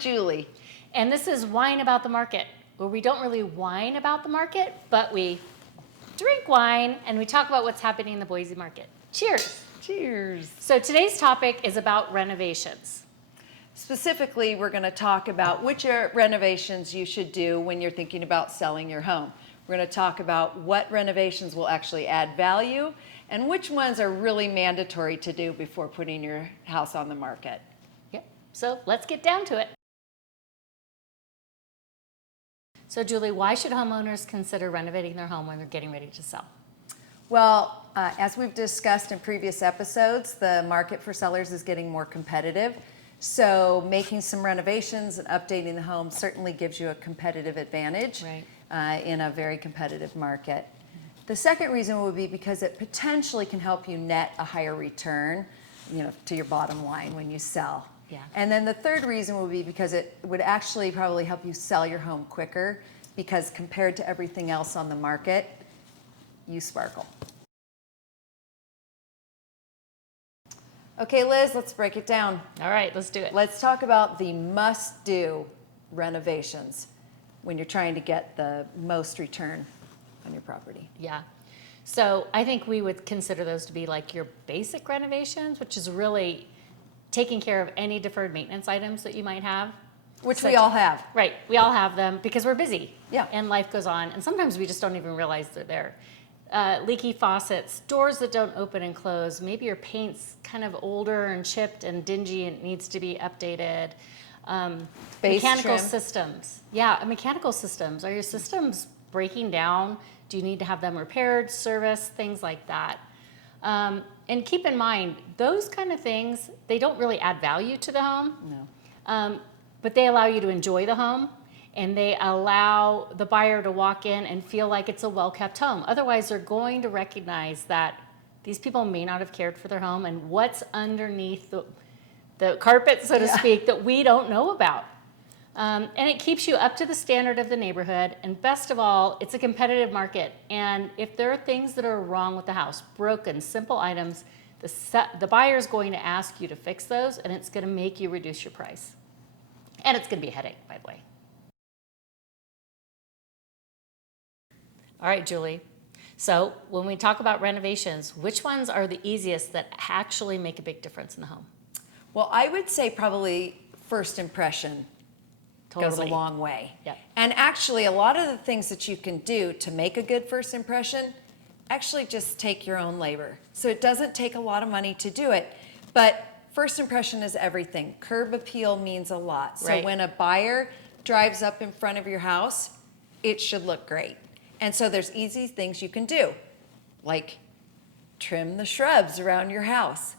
Julie. And this is Wine About the Market, where we don't really whine about the market, but we drink wine and we talk about what's happening in the Boise market. Cheers. Cheers. So today's topic is about renovations. Specifically, we're going to talk about which renovations you should do when you're thinking about selling your home. We're going to talk about what renovations will actually add value and which ones are really mandatory to do before putting your house on the market. Yep. So let's get down to it. So Julie, why should homeowners consider renovating their home when they're getting ready to sell? Well, as we've discussed in previous episodes, the market for sellers is getting more competitive. So making some renovations and updating the home certainly gives you a competitive advantage in a very competitive market. The second reason would be because it potentially can help you net a higher return, to your bottom line when you sell. Yeah. And then the third reason would be because it would actually probably help you sell your home quicker, because compared to everything else on the market, you sparkle. Okay, Liz, let's break it down. All right, let's do it. Let's talk about the must-do renovations when you're trying to get the most return on your property. Yeah. So I think we would consider those to be like your basic renovations, which is really taking care of any deferred maintenance items that you might have. Which we all have. Right, we all have them because we're busy. Yeah. And life goes on, and sometimes we just don't even realize they're there. Leaky faucets, doors that don't open and close, maybe your paint's kind of older and chipped and dingy and needs to be updated. Mechanical systems. Yeah, mechanical systems. Are your systems breaking down? Do you need to have them repaired, serviced, things like that? And keep in mind, those kind of things, they don't really add value to the home. No. But they allow you to enjoy the home, and they allow the buyer to walk in and feel like it's a well-kept home. Otherwise, they're going to recognize that these people may not have cared for their home and what's underneath the carpet, so to speak, that we don't know about. And it keeps you up to the standard of the neighborhood. And best of all, it's a competitive market. And if there are things that are wrong with the house, broken, simple items, the buyer's going to ask you to fix those, and it's going to make you reduce your price. And it's going to be a headache, by the way. All right, Julie. So when we talk about renovations, which ones are the easiest that actually make a big difference in the home? Well, I would say probably first impression goes a long way. Yep. And actually, a lot of the things that you can do to make a good first impression actually just take your own labor. So it doesn't take a lot of money to do it, but first impression is everything. Curb appeal means a lot. So when a buyer drives up in front of your house, it should look great. And so there's easy things you can do, like trim the shrubs around your house,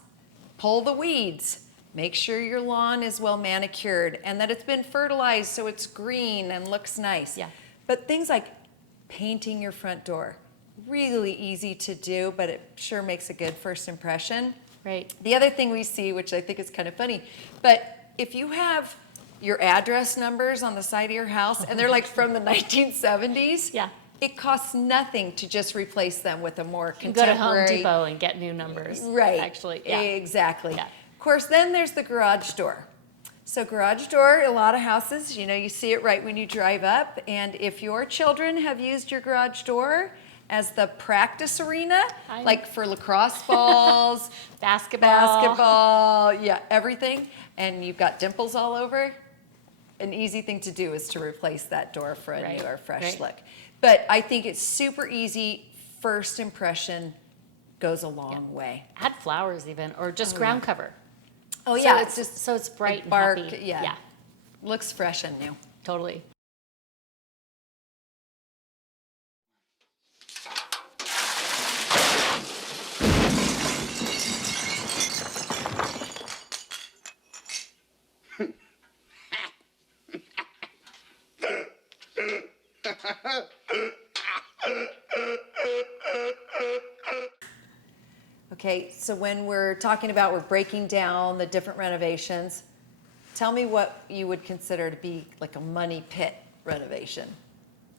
pull the weeds, make sure your lawn is well manicured and that it's been fertilized so it's green and looks nice. Yeah. But things like painting your front door, really easy to do, but it sure makes a good first impression. Right. The other thing we see, which I think is kind of funny, but if you have your address numbers on the side of your house and they're like from the 1970s, yeah, it costs nothing to just replace them with a more you contemporary. go to Home Depot and get new numbers. Right. Actually, yeah. Exactly. Yeah. Of course, then there's the garage door. So garage door, a lot of houses, you see it right when you drive up. And if your children have used your garage door as the practice arena, like for lacrosse balls, basketball, yeah, everything, and you've got dimples all over, an easy thing to do is to replace that door for a new or fresh look. But I think it's super easy. First impression goes a long way. Add flowers even, or just ground cover. Oh yeah, so it's just so it's bright and bark, happy. Yeah, looks fresh and new. Totally. Okay, so when we're talking about, we're breaking down the different renovations, tell me what you would consider to be like a money pit renovation.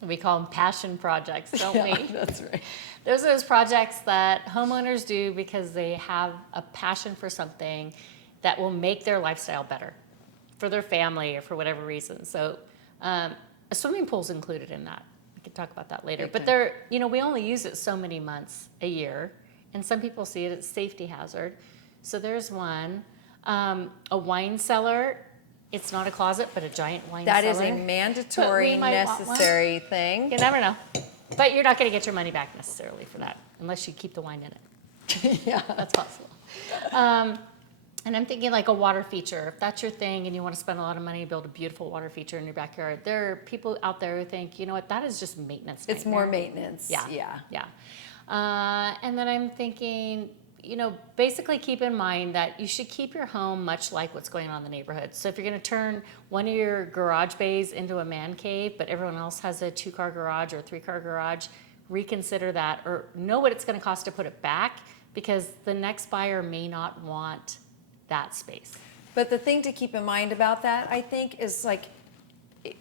We call them passion projects, don't we? That's right. Those are those projects that homeowners do because they have a passion for something that will make their lifestyle better for their family or for whatever reason. So a swimming pool's included in that. We can talk about that later. Big But time. they're, you know, we only use it so many months a year, and some people see it as a safety hazard. So there's one. A wine cellar. It's not a closet, but a giant wine That cellar. is a mandatory, But we might want one. necessary thing. You never know. But you're not going to get your money back necessarily for that, unless you keep the wine in it. Yeah. That's possible. And I'm thinking like a water feature. If that's your thing and you want to spend a lot of money to build a beautiful water feature in your backyard, there are people out there who think, you know what, that is just maintenance. It's more maintenance. Yeah. Yeah. Yeah. And then I'm thinking, you know, basically keep in mind that you should keep your home much like what's going on in the neighborhood. So if you're going to turn one of your garage bays into a man cave, but everyone else has a 2-car garage or a 3-car garage, reconsider that, or know what it's going to cost to put it back, because the next buyer may not want that space. But the thing to keep in mind about that, I think, is like,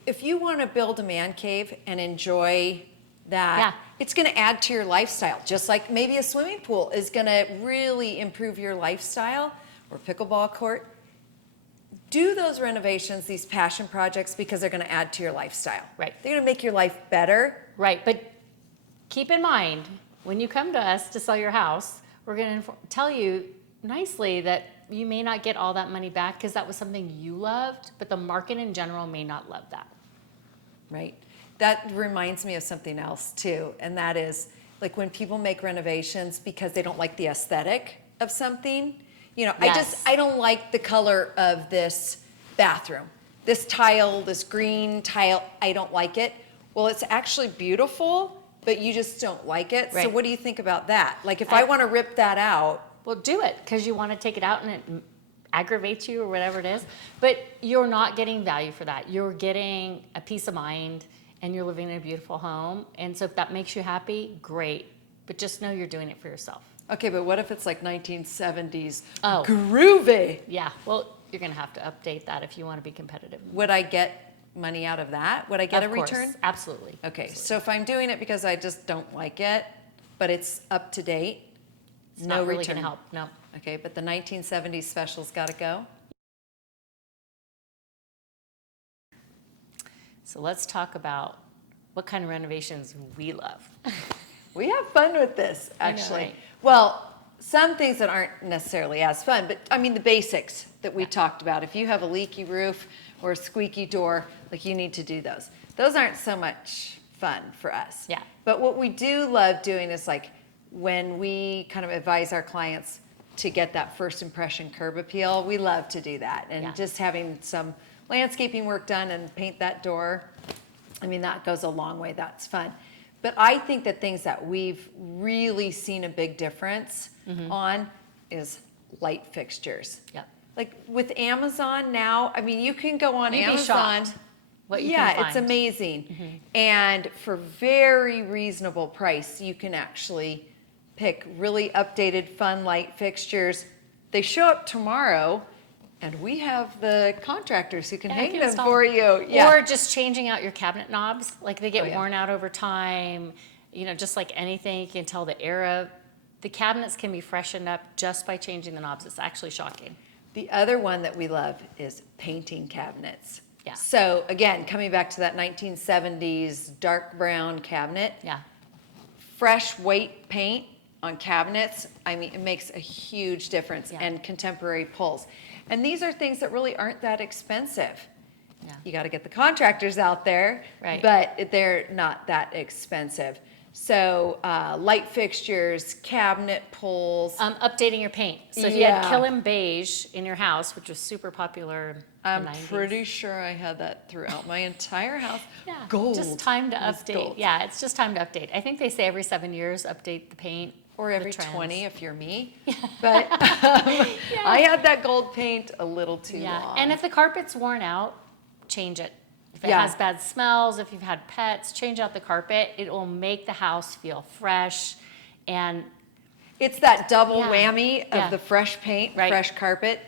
if you want to build a man cave and enjoy that, Yeah. it's going to add to your lifestyle. Just like maybe a swimming pool is going to really improve your lifestyle, or pickleball court. Do those renovations, these passion projects, because they're going to add to your lifestyle. Right. They're going to make your life better. Right, but keep in mind, when you come to us to sell your house, we're going to tell you nicely that you may not get all that money back because that was something you loved, but the market in general may not love that. Right. That reminds me of something else too, and that is like when people make renovations because they don't like the aesthetic of something. You know, Yes. I don't like the color of this bathroom. This tile, this green tile, I don't like it. Well, it's actually beautiful, but you just don't like it. So Right. what do you think about that? Like if I want to rip that out, Well, do it because you want to take it out and it aggravates you or whatever it is, but you're not getting value for that. You're getting a peace of mind and you're living in a beautiful home. And so if that makes you happy, great. But just know you're doing it for yourself. okay, but what if it's like 1970s Oh. groovy? Yeah, well, you're going to have to update that if you want to be competitive. Would I get money out of that? Would I get Of a course, return? absolutely. Okay, Absolutely. so if I'm doing it because I just don't like it, but it's up to date, It's no not really return. going to help. No. Okay, but the 1970s special's got to go. So let's talk about what kind of renovations we love. We have fun with this, I know, actually. right? Well, some things that aren't necessarily as fun, but I mean the basics that we Yeah. talked about. If you have a leaky roof or a squeaky door, like you need to do those. Those aren't so much fun for us. Yeah. But what we do love doing is like when we kind of advise our clients to get that first impression curb appeal, we love to do that. And Yeah. just having some landscaping work done and paint that door, I mean, that goes a long way. That's fun. But I think that things that we've really seen a big difference on is light fixtures. Yep. Like with Amazon now, I mean, you can go on You'd be Amazon. shocked what you Yeah, can it's find. amazing. And for very reasonable price, you can actually pick really updated, fun light fixtures. They show up tomorrow, and we have the contractors who can Yeah, hang can them install for you. Yeah. Or just changing out your cabinet knobs. Like they get Oh, yeah. worn out over time. You know, just like anything, you can tell the era. The cabinets can be freshened up just by changing the knobs. It's actually shocking. The other one that we love is painting cabinets. Yeah. So again, coming back to that 1970s dark brown cabinet, Yeah. fresh white paint on cabinets, I mean, it makes a huge difference. Yeah. And contemporary pulls. And these are things that really aren't that expensive. Yeah. You got to get the contractors out there, Right. but they're not that expensive. So light fixtures, cabinet pulls. Updating your paint. So if you had Yeah. Killam beige in your house, which was super popular in I'm the 90s. pretty sure I had that throughout my entire house. Yeah, Gold. just time to It was update. gold. Yeah, it's just time to update. I think they say every 7 years update the paint. Or the every trends. 20 if you're me. But I had that gold paint a little too Yeah, long. and if the carpet's worn out, change it. If it Yeah. has bad smells, if you've had pets, change out the carpet. It will make the house feel fresh and It's that double Yeah. whammy of Yeah. the fresh paint, Right. fresh carpet.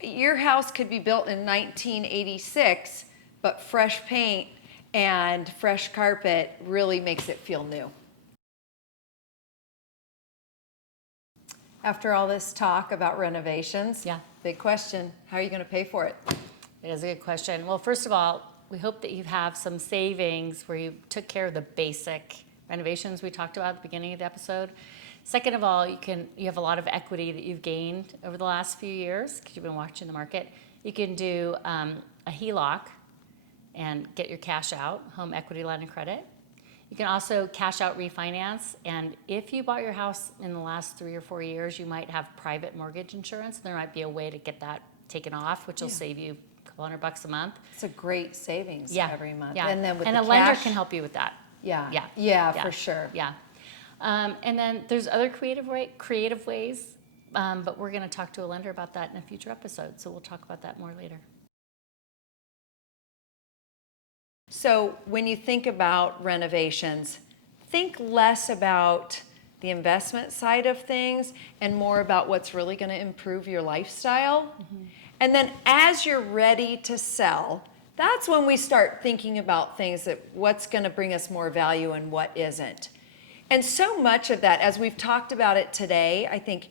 Your house could be built in 1986, but fresh paint and fresh carpet really makes it feel new. After all this talk about renovations, Yeah. big question, how are you going to pay for it? It is a good question. Well, first of all, we hope that you have some savings where you took care of the basic renovations we talked about at the beginning of the episode. Second of all, you have a lot of equity that you've gained over the last few years because you've been watching the market. You can do a HELOC and get your cash out, home equity line of credit. You can also cash out refinance, and if you bought your house in the last 3 or 4 years, you might have private mortgage insurance. There might be a way to get that taken off, which will save you a couple $100 a month. It's a great savings every month. Yeah, And then with and the a lender cash, can help you with that. Yeah, for sure. Yeah. And then there's other creative ways, but we're going to talk to a lender about that in a future episode, so we'll talk about that more later. So when you think about renovations, think less about the investment side of things and more about what's really going to improve your lifestyle. And then as you're ready to sell, that's when we start thinking about things that what's going to bring us more value and what isn't. And so much of that, as we've talked about it today, I think,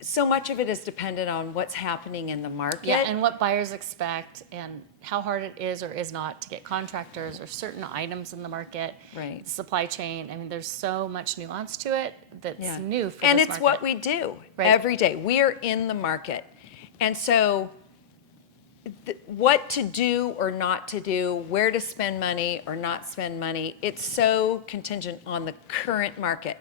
so much of it is dependent on what's happening in the market. Yeah, and what buyers expect and how hard it is or is not to get contractors or certain items in the market. Right. Supply chain. I mean, there's so much nuance to it that's new for and this it's market. what we do every day. We are in the market. And so what to do or not to do, where to spend money or not spend money, it's so contingent on the current market.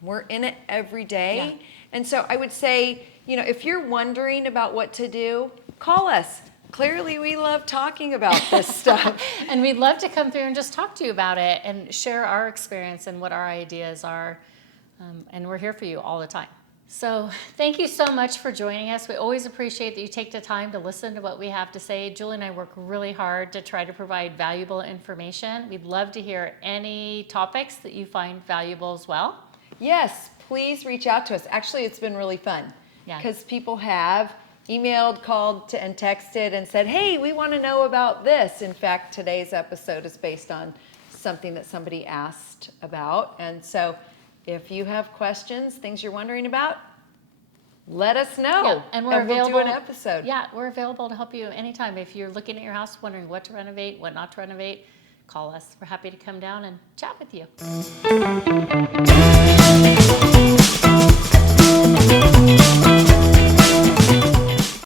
We're in it every day. Yeah. And so I would say, if you're wondering about what to do, call us. Clearly, we love talking about this stuff. And we'd love to come through and just talk to you about it and share our experience and what our ideas are. And we're here for you all the time. So thank you so much for joining us. We always appreciate that you take the time to listen to what we have to say. Julie and I work really hard to try to provide valuable information. We'd love to hear any topics that you find valuable as well. Yes, please reach out to us. Actually, it's been really fun because people have emailed, called, and texted and said, hey, we want to know about this. In fact, today's episode is based on something that somebody asked about. And so if you have questions, things you're wondering about, let us know. Yeah, and we'll do an episode. Yeah, we're available to help you anytime. If you're looking at your house, wondering what to renovate, what not to renovate, call us. We're happy to come down and chat with you.